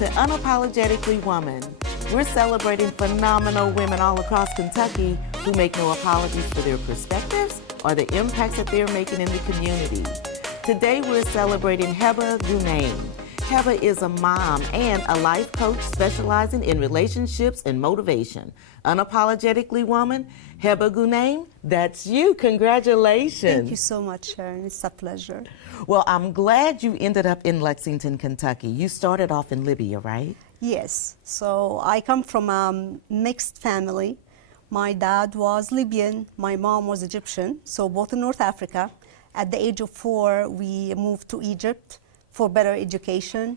to Unapologetically Woman. We're celebrating phenomenal women all across Kentucky who make no apologies for their perspectives or the impacts that they're making in the community. Today we're celebrating Heba Ghuneim. Heba is a mom and a life coach specializing in relationships and motivation. Unapologetically Woman, Heba Ghuneim, that's you. Congratulations. Thank you so much, Sharon. It's a pleasure. Well, I'm glad you ended up in Lexington, Kentucky. You started off in Libya, right? Yes. So I come from a mixed family. My dad was Libyan. My mom was Egyptian. So both in North Africa. At the age of 4, we moved to Egypt for better education.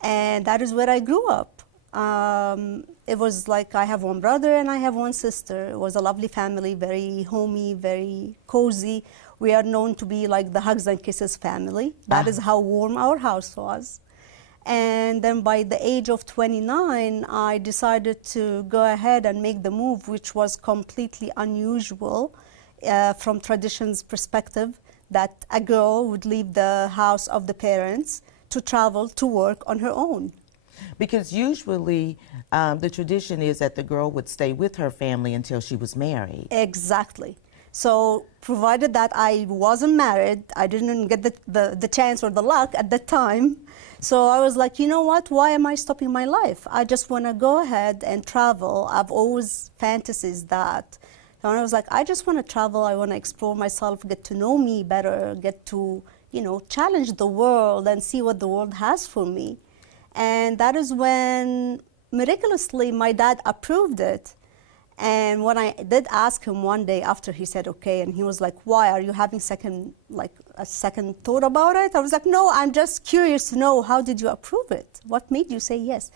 And that is where I grew up. It was like I have one brother and I have one sister. It was a lovely family, very homey, very cozy. We are known to be like the hugs and kisses family. That is how warm our house was. And then by the age of 29, I decided to go ahead and make the move, which was completely unusual from tradition's perspective, that a girl would leave the house of the parents to travel to work on her own. Because usually the tradition is that the girl would stay with her family until she was married. Exactly. So provided that I wasn't married, I didn't get the chance or the luck at that time. So I was like, you know what, why am I stopping my life? I just want to go ahead and travel. I've always fantasies that. And I was like, I just want to travel. I want to explore myself, get to know me better, get to, challenge the world and see what the world has for me. And that is when, miraculously, my dad approved it. And when I did ask him one day after he said okay, and he was like, why, are you having a second thought about it? I was like, no, I'm just curious to know, how did you approve it? What made you say yes?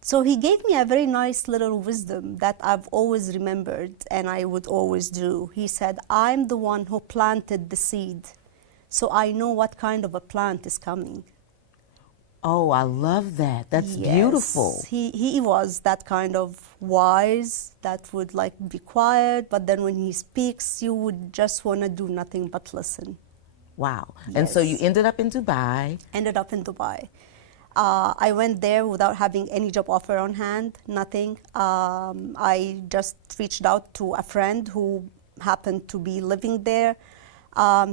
So he gave me a very nice little wisdom that I've always remembered and I would always do. He said, I'm the one who planted the seed, so I know what kind of a plant is coming. Oh, I love that. That's beautiful. He was that kind of wise that would be quiet, but then when he speaks, you would just want to do nothing but listen. Wow. Yes. And so you ended up in Dubai. Ended up in Dubai. I went there without having any job offer on hand, nothing. I just reached out to a friend who happened to be living there.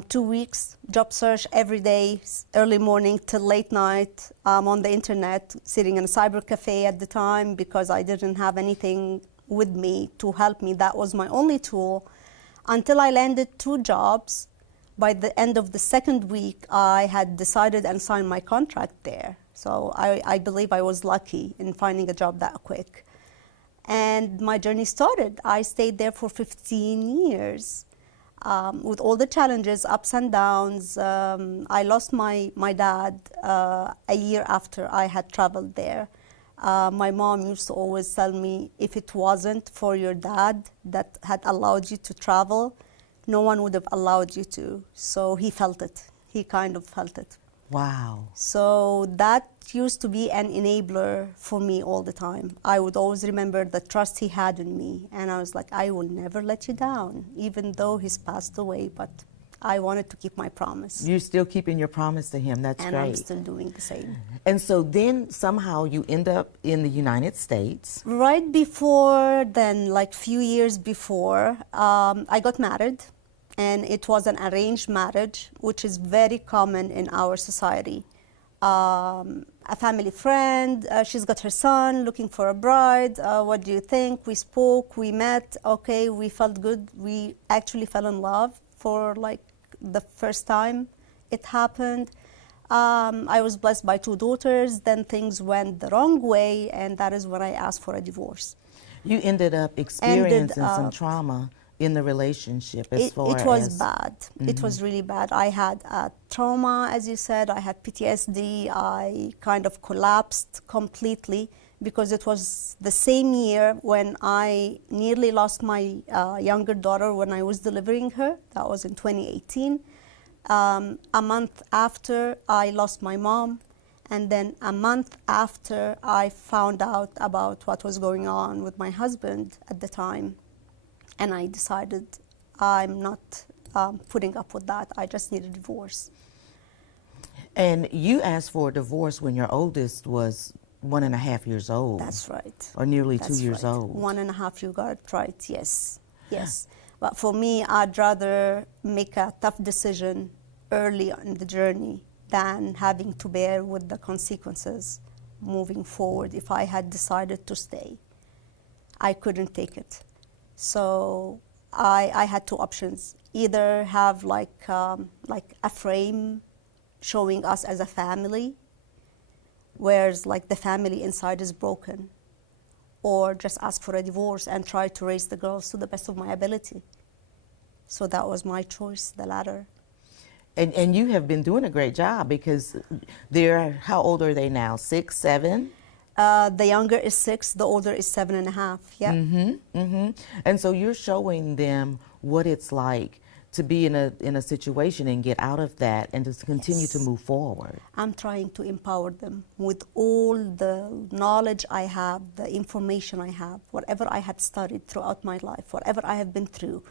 2 weeks, job search every day, early morning till late night, on the internet, sitting in a cyber cafe at the time because I didn't have anything with me to help me. That was my only tool. Until I landed 2 jobs. By the end of the second week, I had decided and signed my contract there. So I believe I was lucky in finding a job that quick. And my journey started. I stayed there for 15 years. With all the challenges, ups and downs. I lost my dad a year after I had traveled there. My mom used to always tell me, if it wasn't for your dad that had allowed you to travel, no one would have allowed you to. So he felt it. He kind of felt it. Wow. So that used to be an enabler for me all the time. I would always remember the trust he had in me. And I was like, I will never let you down, even though he's passed away. But I wanted to keep my promise. You're still keeping your promise to him. That's great. And I'm still doing the same. And so then somehow you end up in the United States. Right before then, few years before, I got married. And it was an arranged marriage, which is very common in our society. A family friend, she's got her son, looking for a bride. What do you think? We spoke, we met, okay, we felt good. We actually fell in love for the first time it happened. I was blessed by 2 daughters, then things went the wrong way, and that is when I asked for a divorce. You ended up experiencing some trauma in the relationship it was bad. Mm-hmm. It was really bad. I had trauma, as you said. I had PTSD. I kind of collapsed completely because it was the same year when I nearly lost my younger daughter when I was delivering her. That was in 2018. A month after, I lost my mom. And then a month after, I found out about what was going on with my husband at the time. And I decided I'm not putting up with that. I just need a divorce. And you asked for a divorce when your oldest was 1.5 years old. That's right. Or nearly That's 2 years right. old. 1.5, you got it right, yes. Yes. But for me, I'd rather make a tough decision early in the journey than having to bear with the consequences moving forward. If I had decided to stay, I couldn't take it. So I had two options. Either have like a frame showing us as a family, whereas like the family inside is broken, or just ask for a divorce and try to raise the girls to the best of my ability. So that was my choice, the latter. And you have been doing a great job, because how old are they now? 6, 7? The younger is 6, the older is 7.5. Yeah. And so you're showing them what it's like to be in a situation and get out of that and to continue to move forward. I'm trying to empower them with all the knowledge I have, the information I have, whatever I had studied throughout my life, whatever I have been through.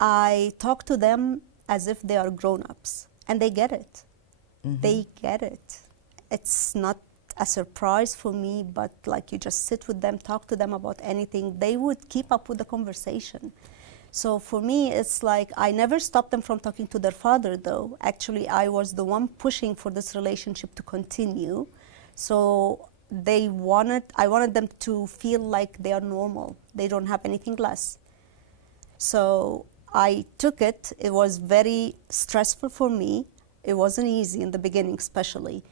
I talk to them as if they are grown-ups, and they get it. They get it. It's not a surprise for me, but like you just sit with them, talk to them about anything, they would keep up with the conversation. So for me, it's like I never stopped them from talking to their father, though. Actually, I was the one pushing for this relationship to continue. So I wanted them to feel like they are normal. They don't have anything less. So I took it. It was very stressful for me. It wasn't easy in the beginning, especially,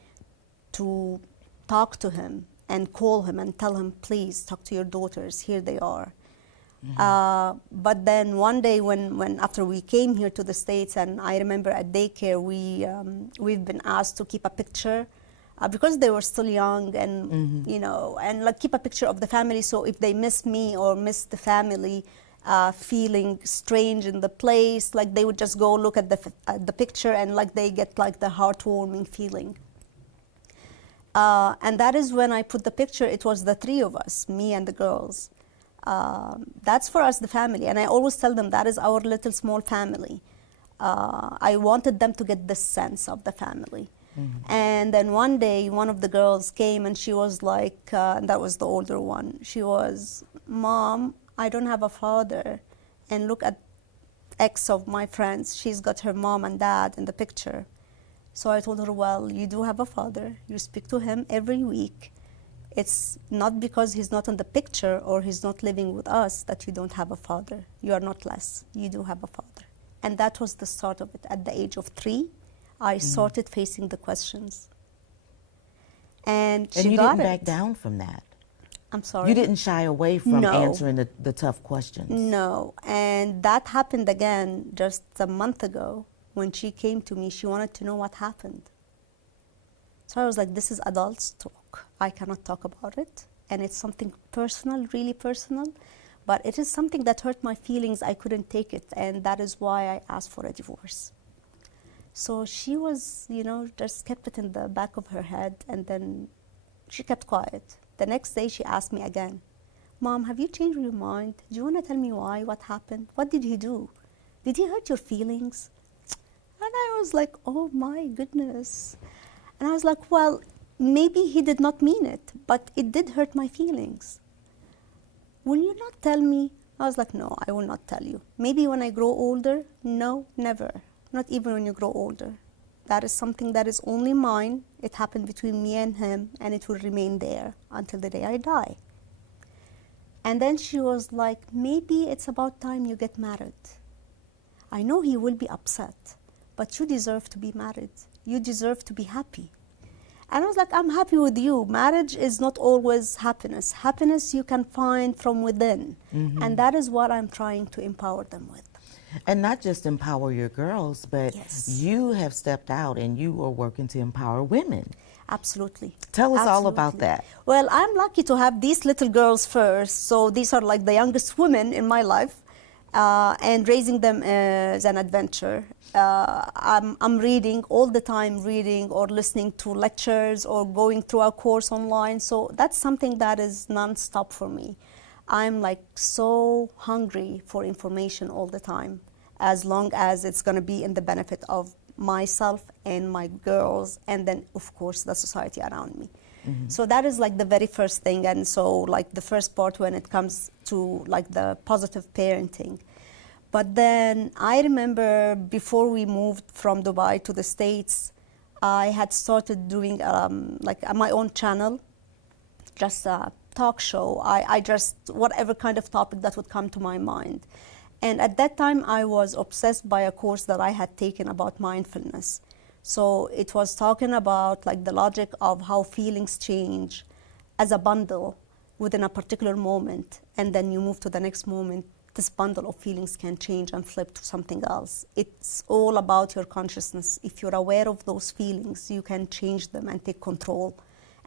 to talk to him and call him and tell him, please talk to your daughters. Here they are. But then one day when after we came here to the States, and I remember at daycare, we've been asked to keep a picture because they were still young, and and like keep a picture of the family, so if they miss me or miss the family, feeling strange in the place, like they would just go look at the picture, and like they get like the heartwarming feeling. And that is when I put the picture. It was the 3 of us, me and the girls. That's for us, the family. And I always tell them that is our little small family. I wanted them to get this sense of the family. And then one day, one of the girls came and she was like, and that was the older one, she was, Mom, I don't have a father. And look at X of my friends. She's got her mom and dad in the picture. So I told her, well, you do have a father. You speak to him every week. It's not because he's not in the picture or he's not living with us that you don't have a father. You are not less. You do have a father. And that was the start of it. At the age of 3, I started facing the questions. And she got it. And you didn't back down from that. I'm sorry? You didn't shy away from answering the tough questions. No. And that happened again just a month ago. When she came to me, she wanted to know what happened. So I was like, this is adults talk. I cannot talk about it. And it's something personal, really personal. But it is something that hurt my feelings. I couldn't take it. And that is why I asked for a divorce. So she was, just kept it in the back of her head. And then she kept quiet. The next day, she asked me again, Mom, have you changed your mind? Do you want to tell me why? What happened? What did he do? Did he hurt your feelings? And I was like, oh my goodness. And I was like, well, maybe he did not mean it, but it did hurt my feelings. Will you not tell me? I was like, no, I will not tell you. Maybe when I grow older? No, never. Not even when you grow older. That is something that is only mine. It happened between me and him, and it will remain there until the day I die. And then she was like, maybe it's about time you get married. I know he will be upset, but you deserve to be married. You deserve to be happy. And I was like, I'm happy with you. Marriage is not always happiness. Happiness you can find from within. And that is what I'm trying to empower them with. And not just empower your girls, but you have stepped out and you are working to empower women. Absolutely. Tell us all about that. Well, I'm lucky to have these little girls first. So these are like the youngest women in my life. And raising them is an adventure. I'm reading all the time, reading or listening to lectures or going through a course online. So that's something that is non-stop for me. I'm like so hungry for information all the time, as long as it's going to be in the benefit of myself and my girls, and then of course the society around me. So that is like the very first thing, and so like the first part when it comes to like the positive parenting. But then I remember before we moved from Dubai to the States, I had started doing like my own channel, just a talk show. I just, whatever kind of topic that would come to my mind. And at that time, I was obsessed by a course that I had taken about mindfulness. So it was talking about like the logic of how feelings change as a bundle within a particular moment, and then you move to the next moment. This bundle of feelings can change and flip to something else. It's all about your consciousness. If you're aware of those feelings, you can change them and take control.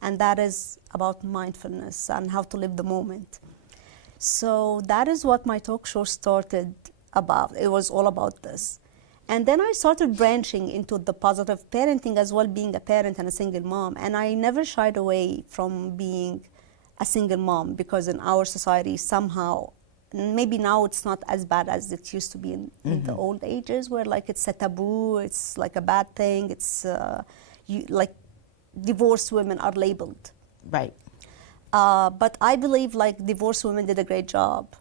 And that is about mindfulness and how to live the moment. So that is what my talk show started about. It was all about this. And then I started branching into the positive parenting as well, being a parent and a single mom. And I never shied away from being a single mom, because in our society somehow, maybe now it's not as bad as it used to be in the old ages, where like it's a taboo, it's like a bad thing, it's like divorced women are labeled. Right. But I believe like divorced women did a great job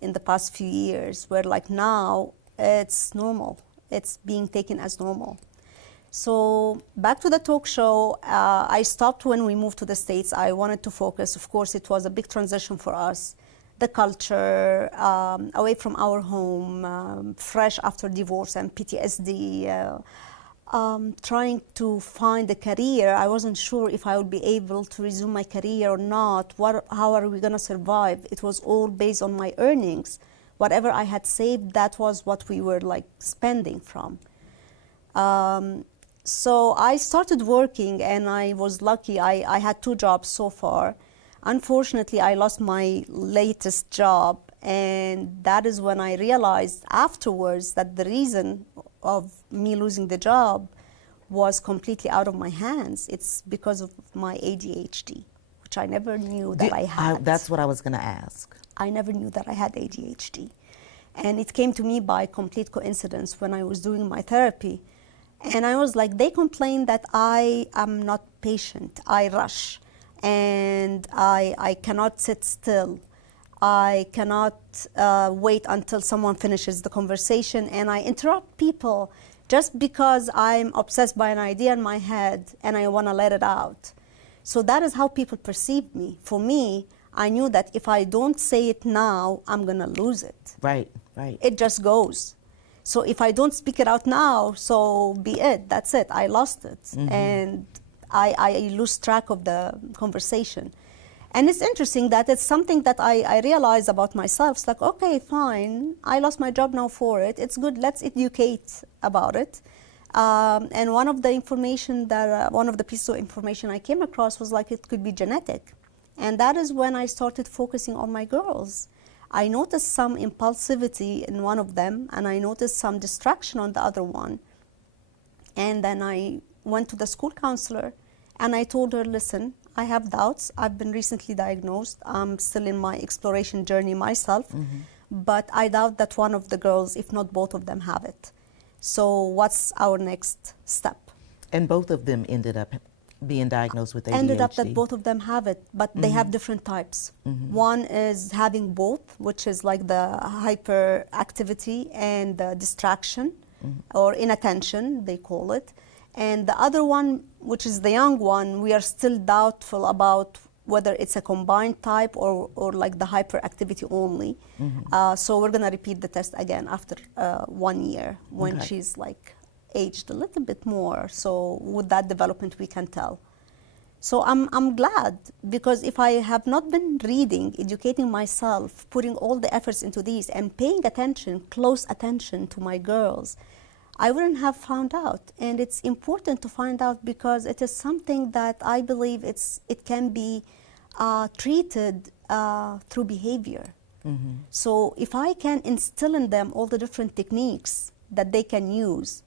in the past few years, where like now it's normal. It's being taken as normal. So back to the talk show, I stopped when we moved to the States. I wanted to focus. Of course, it was a big transition for us. The culture, away from our home, fresh after divorce and PTSD, trying to find a career. I wasn't sure if I would be able to resume my career or not. How are we going to survive? It was all based on my earnings. Whatever I had saved, that was what we were like spending from. So I started working, and I was lucky. I had 2 jobs so far. Unfortunately, I lost my latest job, and that is when I realized afterwards that the reason of me losing the job was completely out of my hands. It's because of my ADHD, which I never knew that I had. That's what I was going to ask. I never knew that I had ADHD. And it came to me by complete coincidence when I was doing my therapy. And I was like, they complain that I am not patient. I rush. And I cannot sit still. I cannot wait until someone finishes the conversation. And I interrupt people just because I'm obsessed by an idea in my head and I want to let it out. So that is how people perceive me. For me, I knew that if I don't say it now, I'm going to lose it. Right, right. It just goes. So if I don't speak it out now, so be it. That's it. I lost it. And I lose track of the conversation. And it's interesting that it's something that I realize about myself. It's like, okay, fine. I lost my job now for it. It's good. Let's educate about it. And one of the information that, one of the pieces of information I came across was like it could be genetic. And that is when I started focusing on my girls. I noticed some impulsivity in one of them, and I noticed some distraction on the other one. And then I went to the school counselor, and I told her, listen, I have doubts. I've been recently diagnosed. I'm still in my exploration journey myself, but I doubt that one of the girls, if not both of them, have it. So what's our next step? And both of them ended up being diagnosed with ADHD. Ended up that both of them have it, but they have different types. One is having both, which is like the hyperactivity and the distraction, or inattention, they call it. And the other one, which is the young one, we are still doubtful about whether it's a combined type or like the hyperactivity only. So we're going to repeat the test again after 1 year when she's like aged a little bit more. So with that development, we can tell. So I'm glad, because if I have not been reading, educating myself, putting all the efforts into these and paying attention, close attention to my girls, I wouldn't have found out. And it's important to find out because it is something that I believe it can be treated through behavior. So if I can instill in them all the different techniques that they can use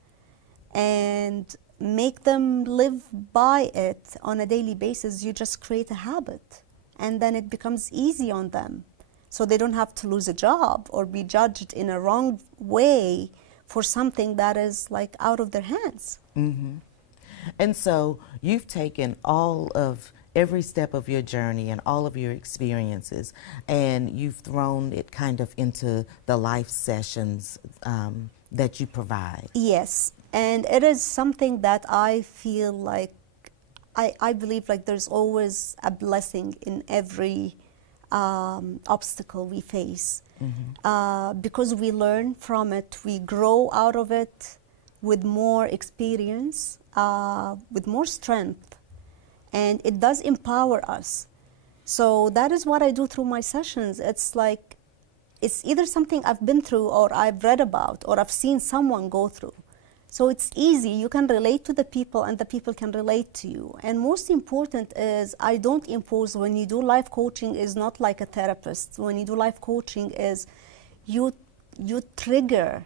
and make them live by it on a daily basis, you just create a habit, and then it becomes easy on them. So they don't have to lose a job or be judged in a wrong way for something that is like out of their hands. And so you've taken all of every step of your journey and all of your experiences, and you've thrown it kind of into the life sessions that you provide. Yes, and it is something that I feel like I believe like there's always a blessing in every obstacle we face. Because we learn from it, we grow out of it with more experience, with more strength, and it does empower us. So that is what I do through my sessions. It's like, it's either something I've been through or I've read about or I've seen someone go through. So it's easy, you can relate to the people and the people can relate to you. And most important is I don't impose. When you do life coaching, is not like a therapist. When you do life coaching is you trigger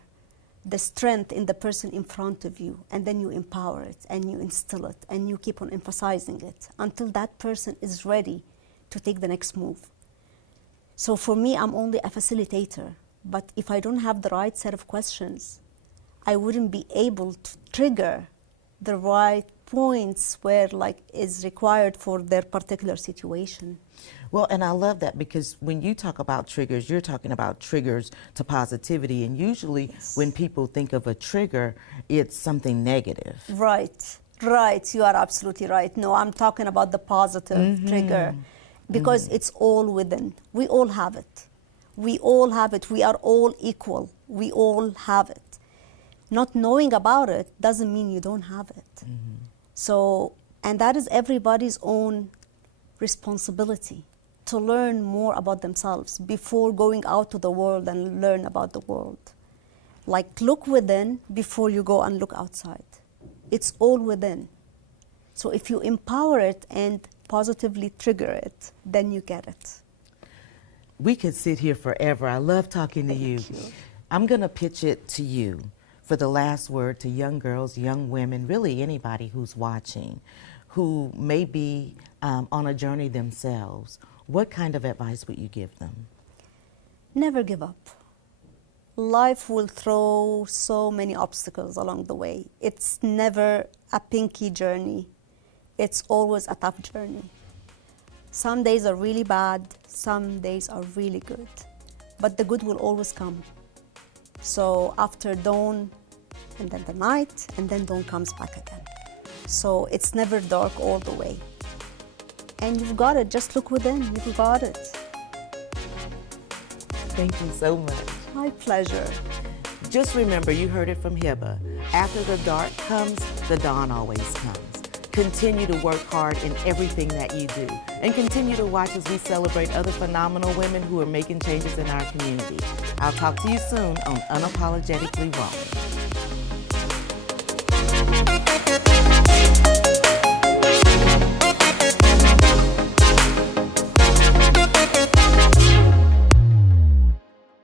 the strength in the person in front of you, and then you empower it and you instill it and you keep on emphasizing it until that person is ready to take the next move. So for me, I'm only a facilitator, but if I don't have the right set of questions, I wouldn't be able to trigger the right points where like is required for their particular situation. Well, and I love that, because when you talk about triggers, you're talking about triggers to positivity, and usually when people think of a trigger, it's something negative. Right, you are absolutely right. No, I'm talking about the positive trigger, because it's all within. We all have it. We all have it. We are all equal. We all have it. Not knowing about it doesn't mean you don't have it. So, and that is everybody's own responsibility to learn more about themselves before going out to the world and learn about the world. Like, look within before you go and look outside. It's all within. So if you empower it and positively trigger it, then you get it. We could sit here forever. I love talking to you. I'm going to pitch it to you for the last word to young girls, young women, really anybody who's watching, who may be on a journey themselves. What kind of advice would you give them? Never give up. Life will throw so many obstacles along the way. It's never a pinky journey. It's always a tough journey. Some days are really bad, some days are really good, but the good will always come. So after dawn, and then the night, and then dawn comes back again. So it's never dark all the way. And you've got it, just look within, you've got it. Thank you so much. My pleasure. Just remember, you heard it from Heba. After the dark comes, the dawn always comes. Continue to work hard in everything that you do, and continue to watch as we celebrate other phenomenal women who are making changes in our community. I'll talk to you soon on Unapologetically Woman.